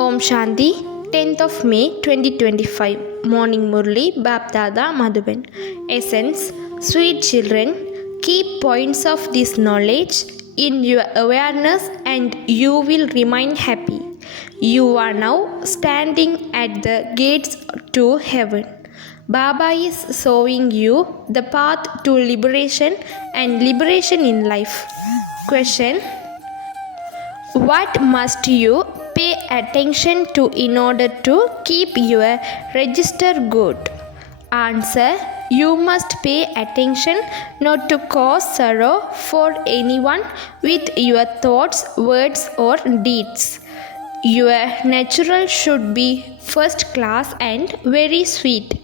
Om Shanti, 10th of May 2025. Morning Murli, Bapdada Madhuban. Essence, sweet children, keep points of this knowledge in your awareness and you will remain happy. You are now standing at the gates to heaven. Baba is showing you the path to liberation and liberation in life. Question: what must you pay attention to in order to keep your register good? Answer: you must pay attention not to cause sorrow for anyone with your thoughts, words, or deeds. Your natural should be first class and very sweet.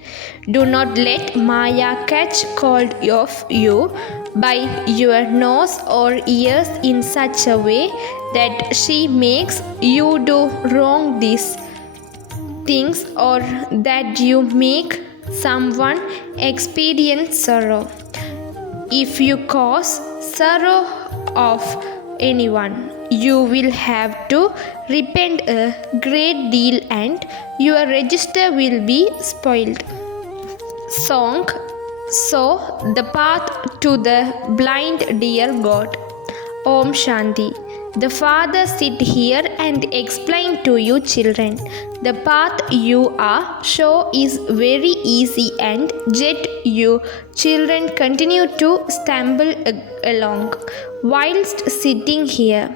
Do not let Maya catch hold of you by your nose or ears in such a way that she makes you do wrong these things or that you make someone experience sorrow. If you cause sorrow of anyone, you will have to repent a great deal and your register will be spoiled. Song: Show the path to the blind, dear God. Om Shanti. The Father sit here and explain to you children. The path you are show is very easy and yet you children continue to stumble along. Whilst sitting here,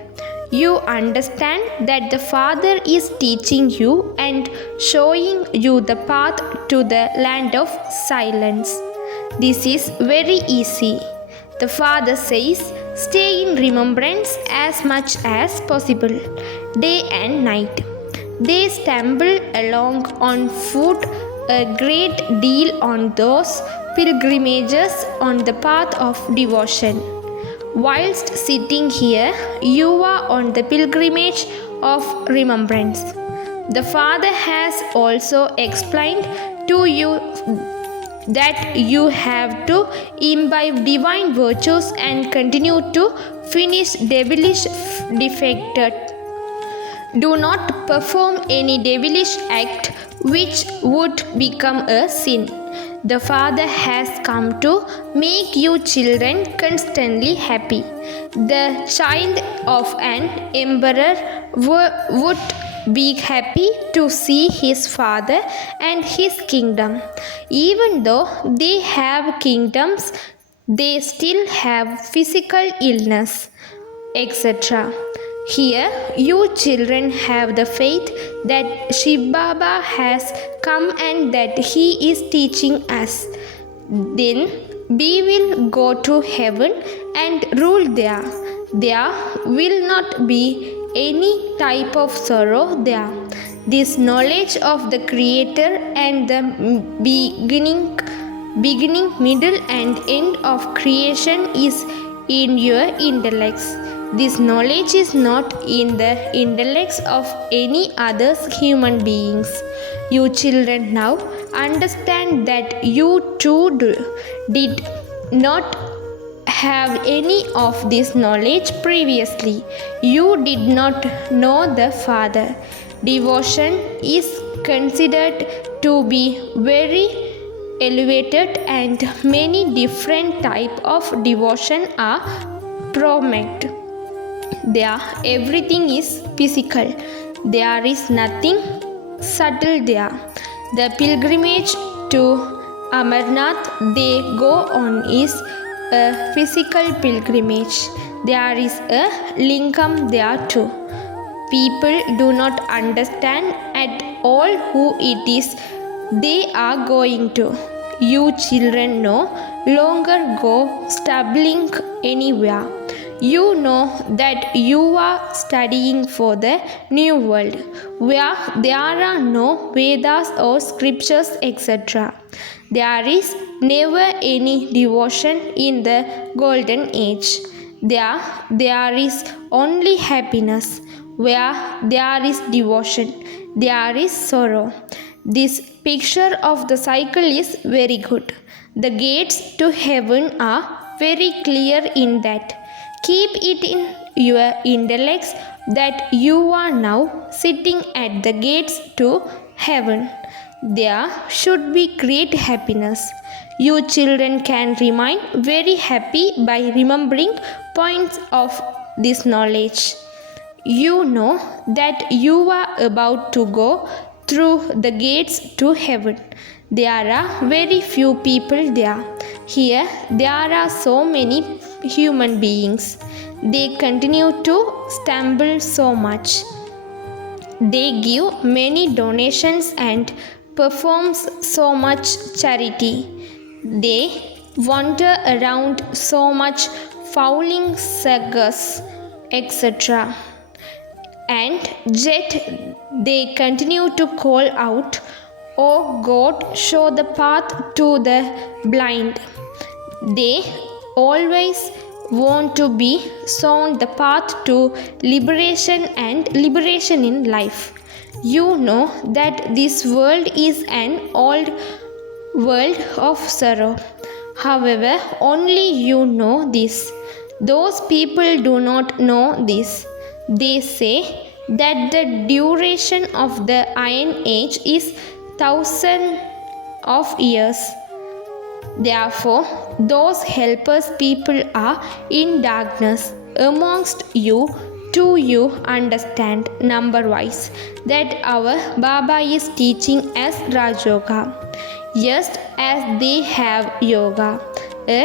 you understand that the Father is teaching you and showing you the path to the land of silence. This is very easy. The Father says, stay in remembrance as much as possible, day and night. They stumble along on foot a great deal on those pilgrimages on the path of devotion. Whilst sitting here, you are on the pilgrimage of remembrance. The Father has also explained to you that you have to imbibe divine virtues and continue to finish devilish defected. Do not perform any devilish act which would become a sin. The Father has come to make you children constantly happy. The child of an emperor would be happy to see his father and his kingdom. Even though they have kingdoms, they still have physical illness, etc. Here, you children have the faith that Shiv Baba has come and that he is teaching us. Then we will go to heaven and rule there. There will not be any type of sorrow there. This knowledge of the Creator and the beginning, middle and end of creation is in your intellects. This knowledge is not in the intellects of any other human beings. You children now understand that you too did not have any of this knowledge previously. You did not know the Father. Devotion is considered to be very elevated and many different types of devotion are promoted. There everything is physical. There is nothing subtle there. The pilgrimage to Amarnath they go on is a physical pilgrimage. There is a lingam there too. People do not understand at all who it is they are going to. You children no longer go stumbling anywhere. You know that you are studying for the new world, where there are no Vedas or scriptures, etc. There is never any devotion in the golden age. There is only happiness. Where there is devotion, there is sorrow. This picture of the cycle is very good. The gates to heaven are very clear in that. Keep it in your intellects that you are now sitting at the gates to heaven. There should be great happiness. You children can remain very happy by remembering points of this knowledge. You know that you are about to go through the gates to heaven. There are very few people there. Here, there are so many human beings. They continue to stumble so much. They give many donations and perform so much charity. They wander around so much fouling circus, etc. And yet they continue to call out, "Oh God, show the path to the blind." They always want to be shown the path to liberation and liberation in life. You know that this world is an old world of sorrow. However, only you know this. Those people do not know this. They say that the duration of the Iron Age is thousands of years. Therefore, those helpless people are in darkness amongst you. Do you understand number wise that our Baba is teaching us Raj Yoga? Just as they have yoga, a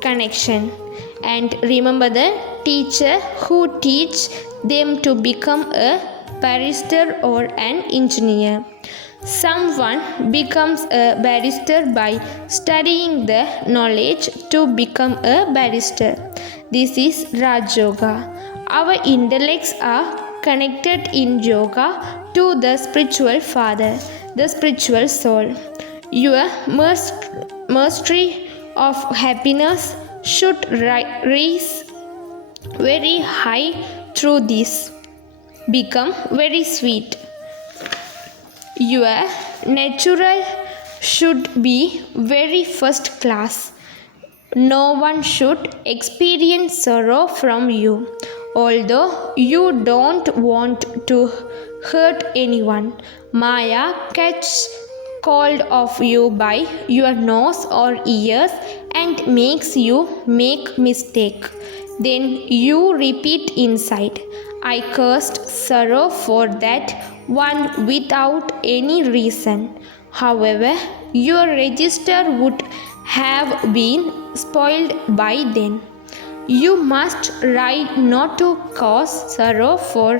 connection. And remember the teacher who teach them to become a barrister or an engineer. Someone becomes a barrister by studying the knowledge to become a barrister. This is Raj Yoga. Our intellects are connected in yoga to the spiritual father, the spiritual soul. Your mastery of happiness should rise very high through this. Become very sweet. Your natural should be very first class. No one should experience sorrow from you. Although you don't want to hurt anyone, Maya catches hold of you by your nose or ears and makes you make mistake. Then you repeat inside, "I cursed sorrow for that one without any reason." However, your register would have been spoiled by then. You must write not to cause sorrow for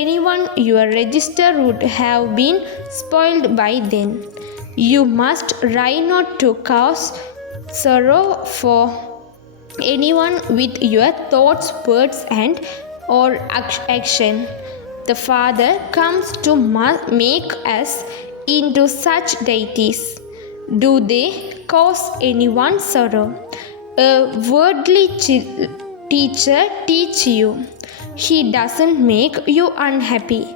anyone. Your register would have been spoiled by then. You must write not to cause sorrow for anyone with your thoughts, words, and or action. The Father comes to make us into such deities. Do they cause anyone sorrow? A worldly teacher teach you. He doesn't make you unhappy,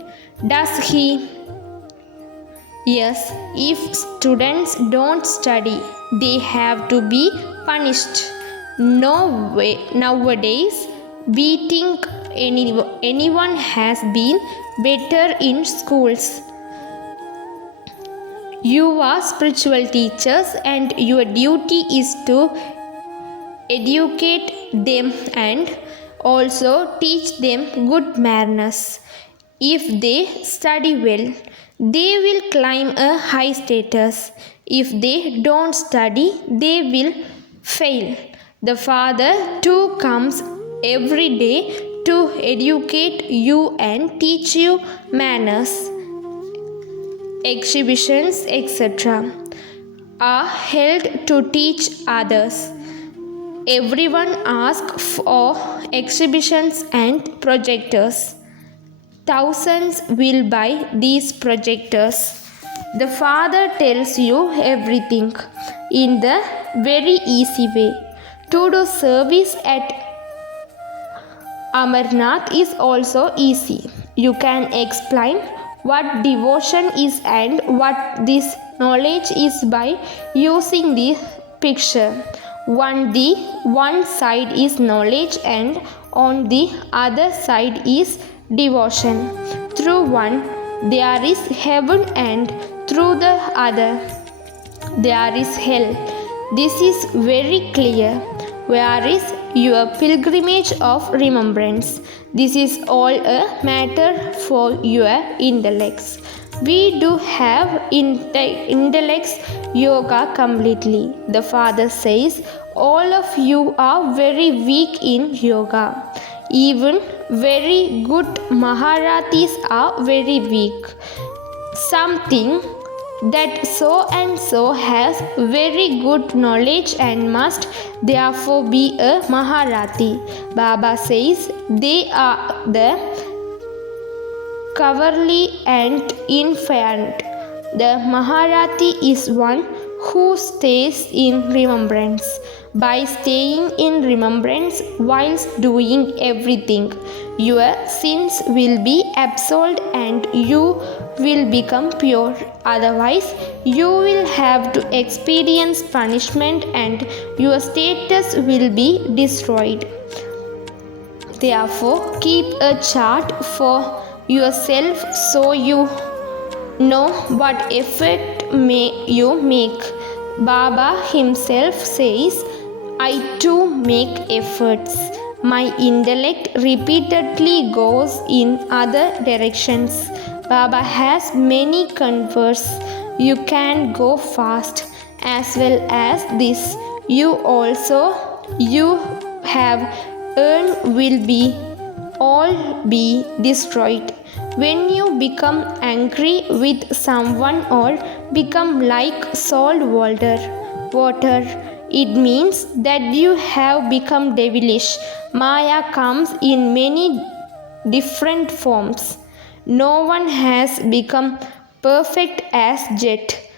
does he? Yes, if students don't study, they have to be punished. No way nowadays beating anyone has been better in schools. You are spiritual teachers and your duty is to educate them and also teach them good manners. If they study well, they will climb a high status. If they don't study, they will fail. The Father too comes every day to educate you and teach you manners. Exhibitions, etc., are held to teach others. Everyone asks for exhibitions and projectors. Thousands will buy these projectors. The Father tells you everything in the very easy way. To do service at Amarnath is also easy. You can explain what devotion is and what this knowledge is by using the picture. One side is knowledge and on the other side is devotion. Through one there is heaven, and through the other there is hell. This is very clear. Where is your pilgrimage of remembrance? This is all a matter for your intellects. We do have intellects yoga completely. The Father says, all of you are very weak in yoga. Even very good Maharathis are very weak. Something that so and so has very good knowledge and must therefore be a Maharathi. Baba says they are the cowardly and infant. The Maharathi is one who stays in remembrance. By staying in remembrance whilst doing everything, your sins will be absolved and you will become pure. Otherwise, you will have to experience punishment and your status will be destroyed. Therefore, keep a chart for yourself so you know what effort you make. Baba himself says, I too make efforts. My intellect repeatedly goes in other directions. Baba has many converts. You can go fast as well as this. You also you have earned will be all be destroyed. When you become angry with someone or become like salt water, it means that you have become devilish. Maya comes in many different forms. No one has become perfect as yet.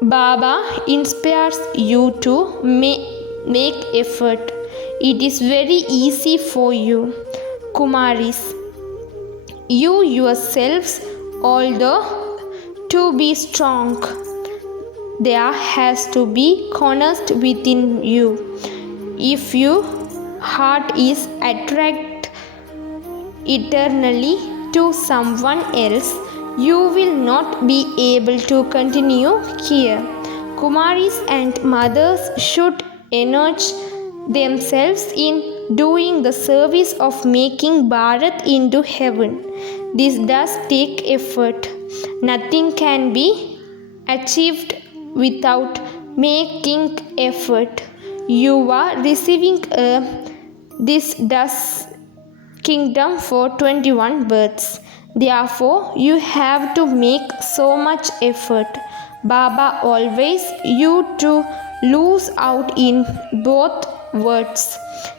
Baba inspires you to make effort. It is very easy for you. Kumaris, you yourselves, although to be strong, there has to be honest within you. If your heart is attracted eternally to someone else, you will not be able to continue here. Kumaris and mothers should encourage themselves in doing the service of making Bharat into heaven. This does take effort. Nothing can be achieved without making effort. You are receiving this does kingdom for 21 births. Therefore, you have to make so much effort. Baba always you to lose out in both words.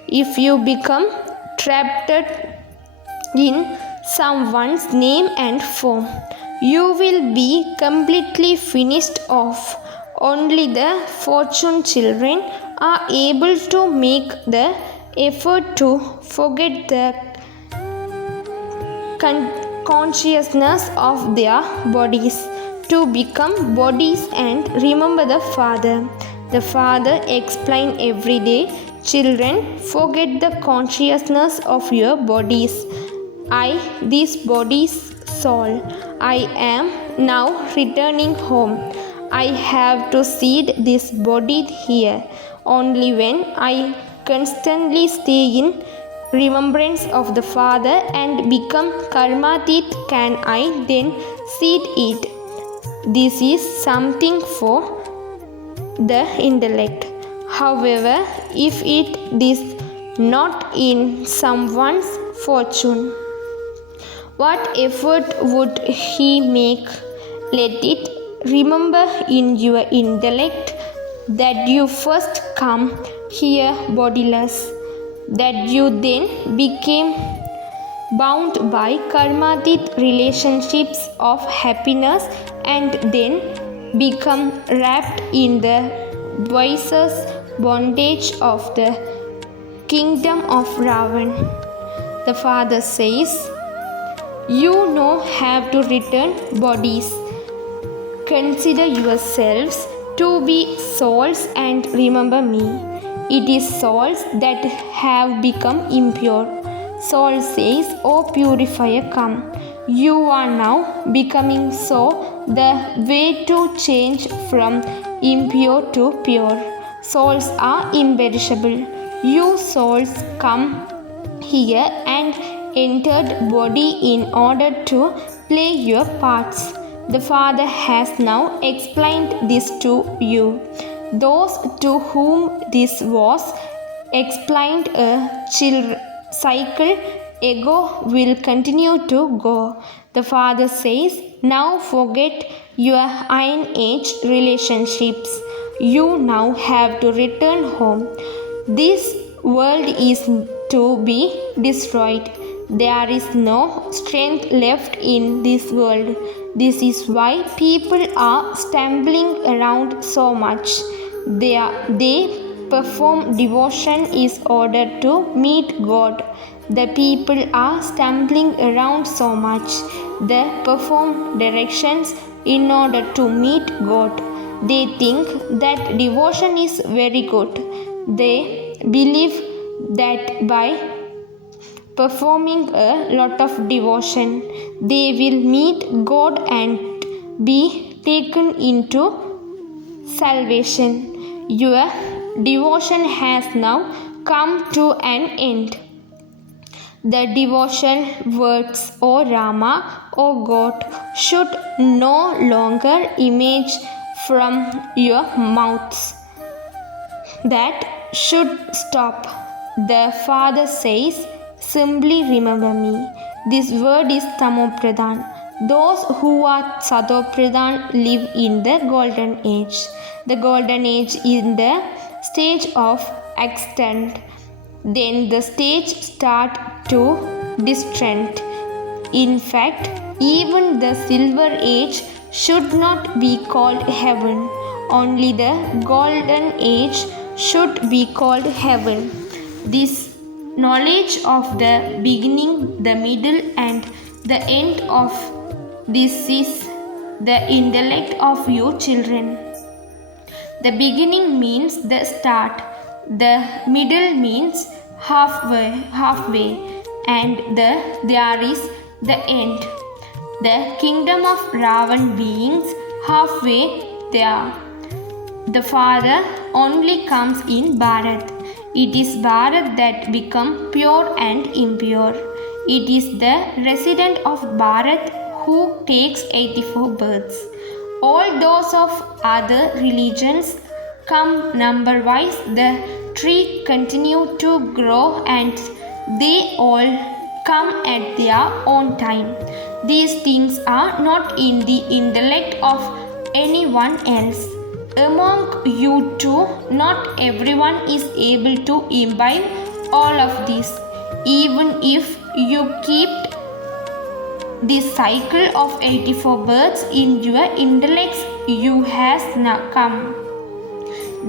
If you become trapped in someone's name and form, you will be completely finished off. Only the fortune children are able to make the effort to forget the consciousness of their bodies, to become bodies and remember the Father. The Father explains every day, children, forget the consciousness of your bodies. I, this body's soul, I am now returning home. I have to seed this body here. Only when I constantly stay in remembrance of the Father and become karmatit can I then seed it. This is something for the intellect. However, if it is not in someone's fortune, what effort would he make? Let it remember in your intellect that you first come here bodiless, that you then became bound by karmatit relationships of happiness and then become wrapped in the vicious bondage of the kingdom of Ravan. The Father says, you now have to return bodies. Consider yourselves to be souls and remember me. It is souls that have become impure. Soul says, O purifier, come. You are now becoming so, the way to change from impure to pure. Souls are imperishable. You souls come here and entered body in order to play your parts. The Father has now explained this to you. Those to whom this was explained a cycle ago will continue to go. The Father says, now forget your Iron Age relationships. You now have to return home. This world is to be destroyed. There is no strength left in this world. This is why people are stumbling around so much. They perform devotion is order to meet God. The people are stumbling around so much. They perform directions in order to meet God. They think that devotion is very good. They believe that by performing a lot of devotion, they will meet God and be taken into salvation. Your devotion has now come to an end. The devotion words, O Rama, O God, should no longer emerge from your mouths. That should stop. The Father says, simply remember me. This word is Tamopradhan. Those who are Satopradhan live in the golden age. The golden age is the stage of extent. Then the stage start to descend. In fact, even the silver age should not be called heaven. Only the golden age should be called heaven. This knowledge of the beginning, the middle, and the end of this is the intellect of you children. The beginning means the start, the middle means halfway, and there is the end. The kingdom of Ravan beings halfway there. The Father only comes in Bharat. It is Bharat that becomes pure and impure. It is the resident of Bharat who takes 84 births. All those of other religions come number-wise. The tree continue to grow and they all come at their own time. These things are not in the intellect of anyone else. Among you too, not everyone is able to imbibe all of this. Even if you keep this cycle of 84 births in your intellects, you has now come.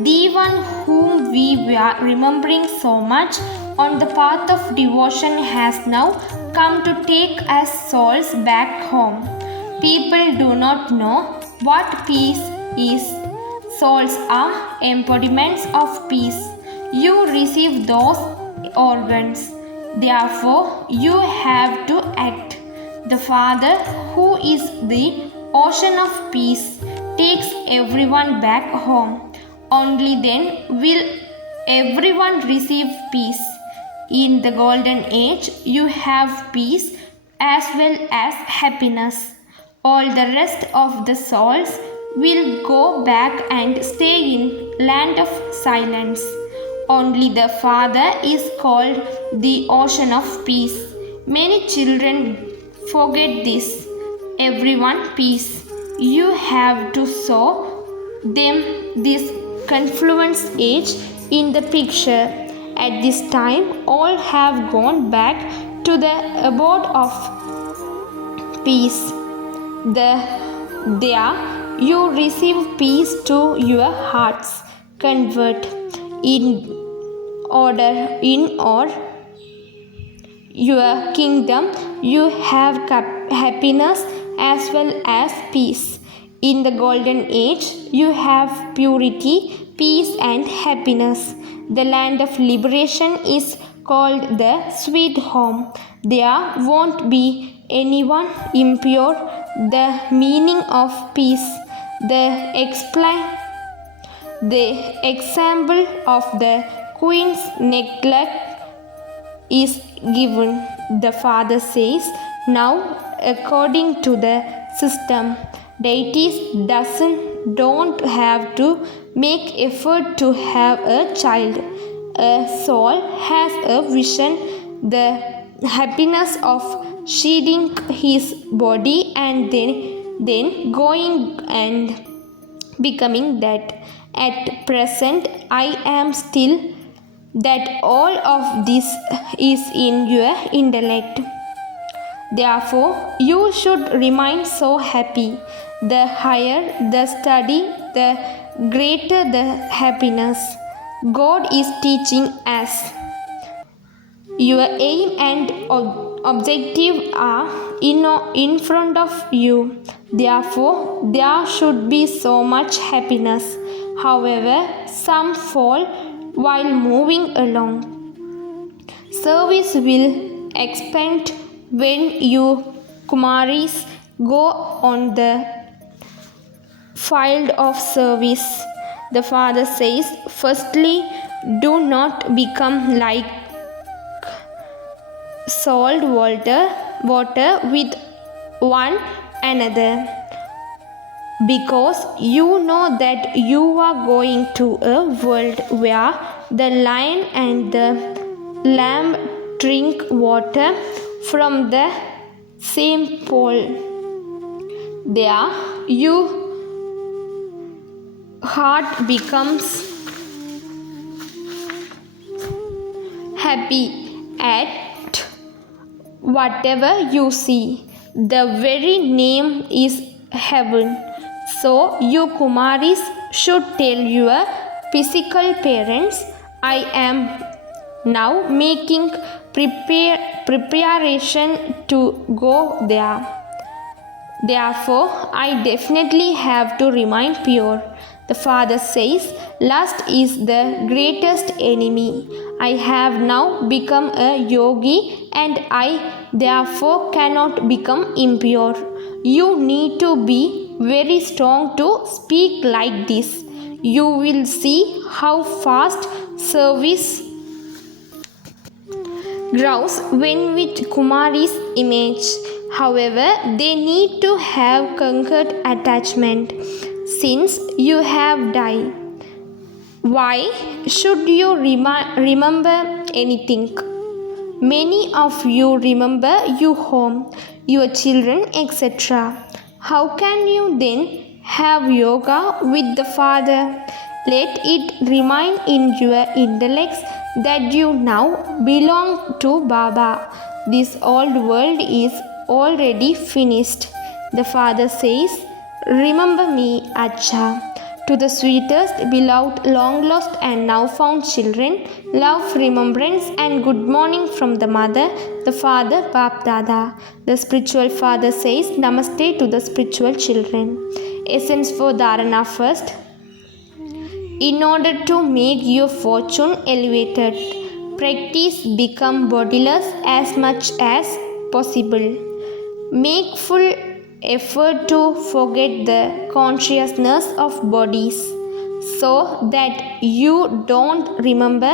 The one whom we were remembering so much on the path of devotion has now come to take us souls back home. People do not know what peace is. Souls are embodiments of peace. You receive those organs. Therefore, you have to act. The Father, who is the ocean of peace, takes everyone back home. Only then will everyone receive peace. In the golden age, you have peace as well as happiness. All the rest of the souls will go back and stay in land of silence. Only the Father is called the ocean of peace. Many children forget this. Everyone peace. You have to show them this confluence age in the picture. At this time, all have gone back to the abode of peace. There you receive peace to your hearts. Convert in order your kingdom. You have happiness as well as peace. In the golden age, you have purity, peace, and happiness. The land of liberation is called the sweet home. There won't be anyone impure. The meaning of peace. The example of the queen's neglect is given. The father says, now according to the system, deities don't have to make effort to have a child. A soul has a vision, the happiness of shedding his body and then going and becoming that. At present, I am still that. All of this is in your intellect. Therefore, you should remain so happy. The higher the study, the greater the happiness. God is teaching us. Your aim and objective are in front of you. Therefore, there should be so much happiness. However, some fall while moving along. Service will expand when you Kumaris go on the field of service. The father says, firstly, do not become like salt water with one another, because you know that you are going to a world where the lion and the lamb drink water from the same pool. There your heart becomes happy at whatever you see. The very name is heaven. So you Kumaris should tell your physical parents, I am now making preparation to go there. Therefore, I definitely have to remain pure. The father says, lust is the greatest enemy. I have now become a yogi and I therefore cannot become impure. You need to be very strong to speak like this. You will see how fast service grows when with Kumari's image. However, they need to have conquered attachment. Since you have died, why should you remember anything? Many of you remember your home, your children, etc. How can you then have yoga with the Father? Let it remain in your intellects that you now belong to Baba. This old world is already finished. The father says, remember me, Acha. To the sweetest, beloved, long lost and now found children, love, remembrance and good morning from the mother, the father, Bap Dada. The spiritual father says, Namaste to the spiritual children. Essence for Dharana first. In order to make your fortune elevated, practice become bodiless as much as possible. Make full effort to forget the consciousness of bodies so that you don't remember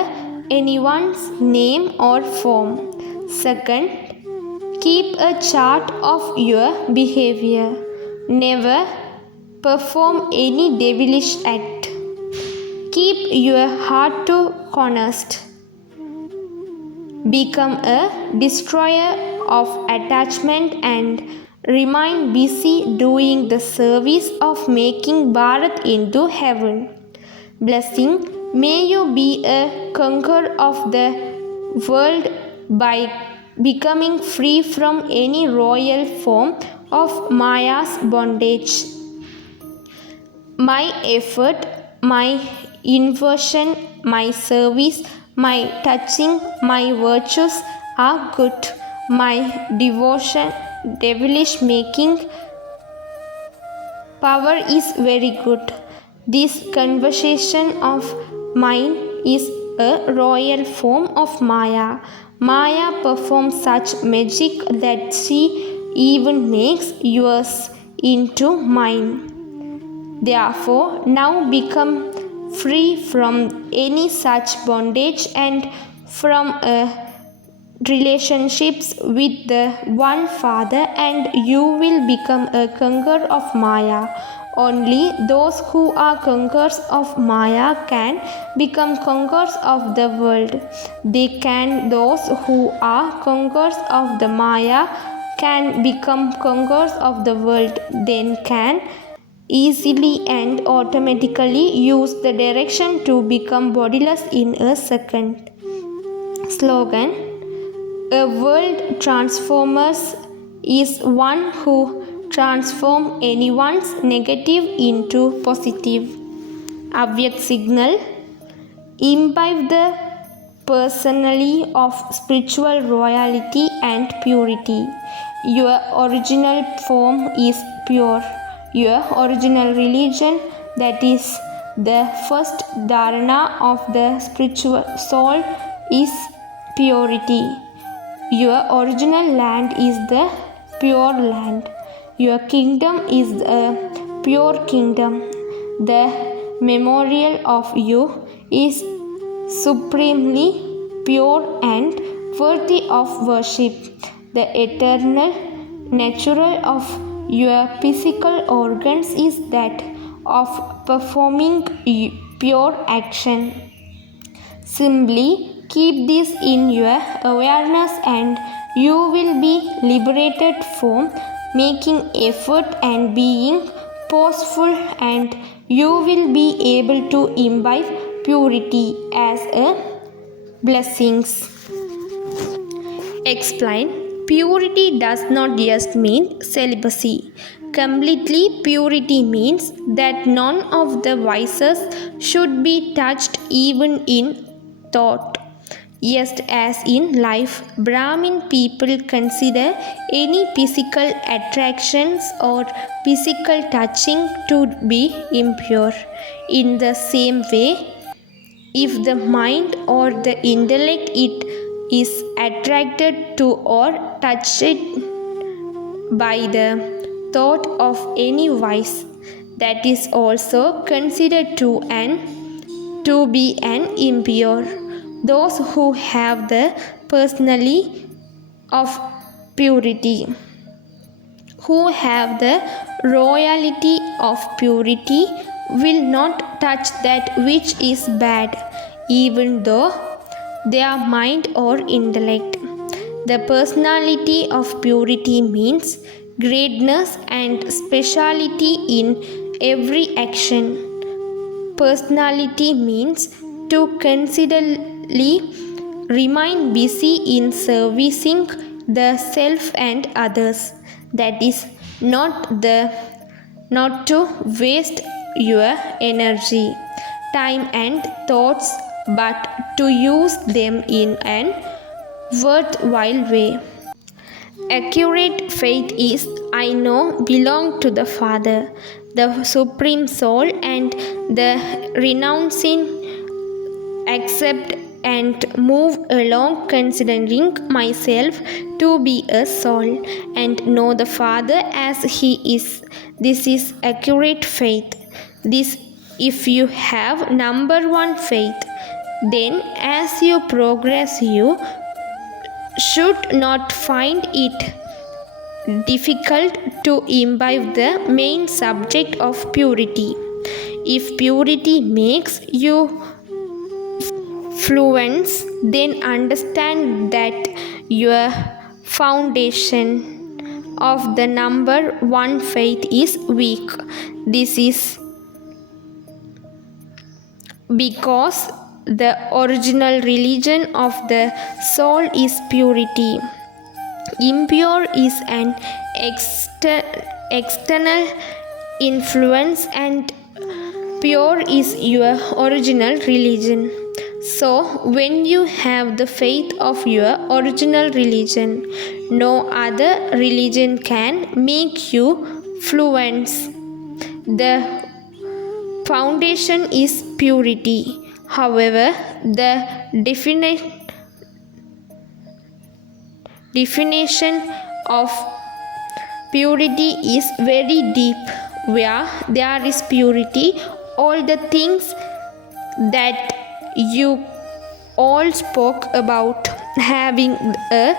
anyone's name or form. Second, keep a chart of your behavior. Never perform any devilish act. Keep your heart to honest. Become a destroyer of attachment and remain busy doing the service of making Bharat into heaven. Blessing, may you be a conqueror of the world by becoming free from any royal form of Maya's bondage. My effort, my inversion, my service, my touching, my virtues are good. My devotion, devilish making power is very good. This conversation of mine is a royal form of Maya. Maya performs such magic that she even makes yours into mine. Therefore, now become free from any such bondage and from relationships with the one Father, and you will become a conqueror of Maya. Only those who are conquerors of Maya can become conquerors of the world. Those who are conquerors of the Maya can become conquerors of the world, then can easily and automatically use the direction to become bodiless in a second. Slogan: a world transformer is one who transforms anyone's negative into positive. Avyak signal: imbibe the personality of spiritual royalty and purity. Your original form is pure. Your original religion, that is the first dharana of the spiritual soul, is purity. Your original land is the pure land. Your kingdom is a pure kingdom. The memorial of you is supremely pure and worthy of worship. The eternal natural of your physical organs is that of performing pure action. Simply keep this in your awareness and you will be liberated from making effort and being forceful, and you will be able to imbibe purity as a blessings. Explain. Purity does not just mean celibacy. Completely purity means that none of the vices should be touched even in thought. Just as in life, Brahmin people consider any physical attractions or physical touching to be impure. In the same way, if the mind or the intellect it is attracted to or touched by the thought of any vice, that is also considered to be an impure. Those who have the personality of purity, who have the royalty of purity, will not touch that which is bad, even though their mind or intellect. The personality of purity means greatness and speciality in every action. Personality means to considerably remain busy in servicing the self and others. That is not to waste your energy, time and thoughts, but to use them in an worthwhile way. Accurate faith is I know belong to the Father, the Supreme Soul, and the renouncing accept and move along considering myself to be a soul and know the Father as He is. This is accurate faith. This, if you have number one faith, then as you progress you should not find it difficult to imbibe the main subject of purity. If purity makes you fluent, then understand that your foundation of the number one faith is weak. This is because the original religion of the soul is purity. Impure is an external influence and pure is your original religion. So, when you have the faith of your original religion, no other religion can make you fluent. The foundation is purity. However, the definition of purity is very deep. Where there is purity, all the things that you all spoke about, having a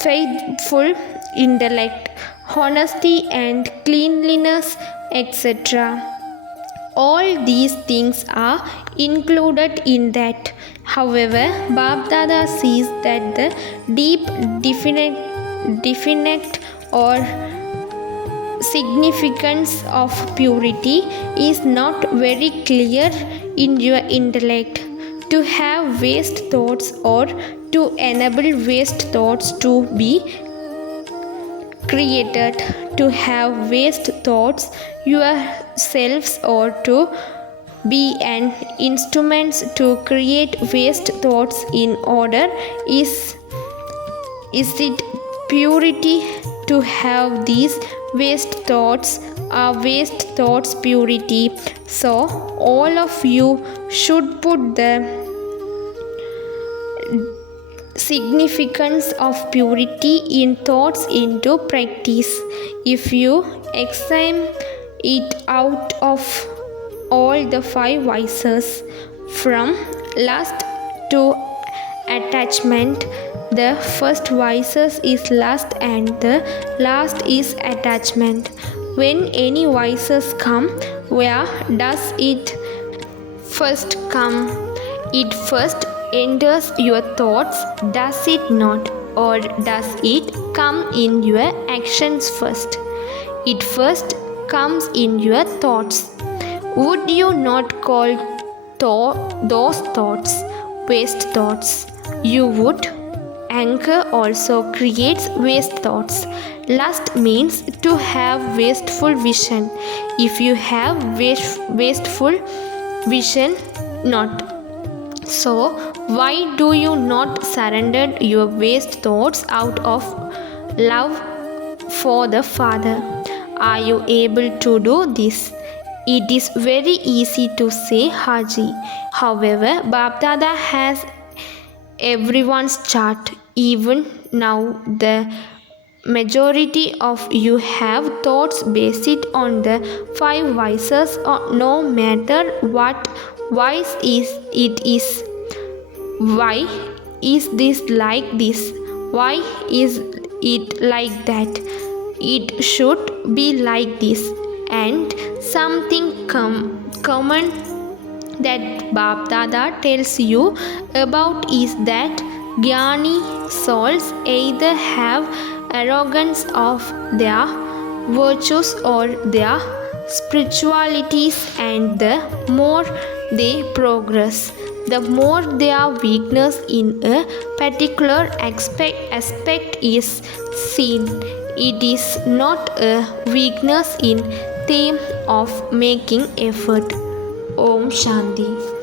faithful intellect, honesty and cleanliness, etc. All these things are included in that. However, Bab Dada sees that the deep, definite or significance of purity is not very clear in your intellect. To have waste thoughts or to enable waste thoughts to be created, to have waste thoughts yourselves or to be an instrument to create waste thoughts in order, is it purity to have these waste thoughts? Are waste thoughts purity? So all of you should put the significance of purity in thoughts into practice. If you examine it out of all the 5 vices, from lust to attachment, the first vices is lust and the last is attachment. When any vices come, where does it first come? It first enters your thoughts, does it not? Or does it come in your actions first? It first comes in your thoughts. Would you not call those thoughts waste thoughts? You would. Anger also creates waste thoughts. Lust means to have wasteful vision. If you have wasteful vision, not. So, why do you not surrender your waste thoughts out of love for the Father? Are you able to do this? It is very easy to say Haji. However, Bab Dada has everyone's chart. Even now, the majority of you have thoughts based on the 5 vices, no matter what vice it is. Why is this like this? Why is it like that? It should be like this. And something common that Bab Dada tells you about is that Jnani souls either have arrogance of their virtues or their spiritualities, and the more they progress, the more their weakness in a particular aspect is seen. It is not a weakness in them of making effort. Om Shanti.